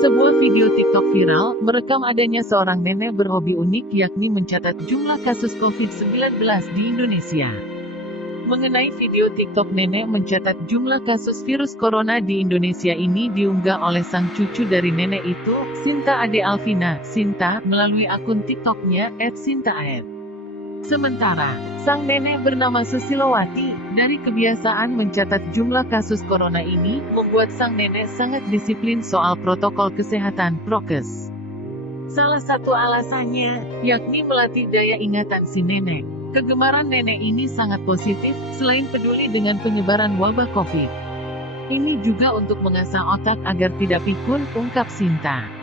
Sebuah video TikTok viral, merekam adanya seorang nenek berhobi unik yakni mencatat jumlah kasus COVID-19 di Indonesia. Mengenai video TikTok nenek mencatat jumlah kasus virus corona di Indonesia ini diunggah oleh sang cucu dari nenek itu, Sinta Ade Alvina, Sinta, melalui akun TikToknya, @sintaad. Sementara, sang nenek bernama Susilowati, dari kebiasaan mencatat jumlah kasus corona ini, membuat sang nenek sangat disiplin soal protokol kesehatan, prokes. Salah satu alasannya, yakni melatih daya ingatan si nenek. Kegemaran nenek ini sangat positif, selain peduli dengan penyebaran wabah COVID. Ini juga untuk mengasah otak agar tidak pikun, ungkap Sinta.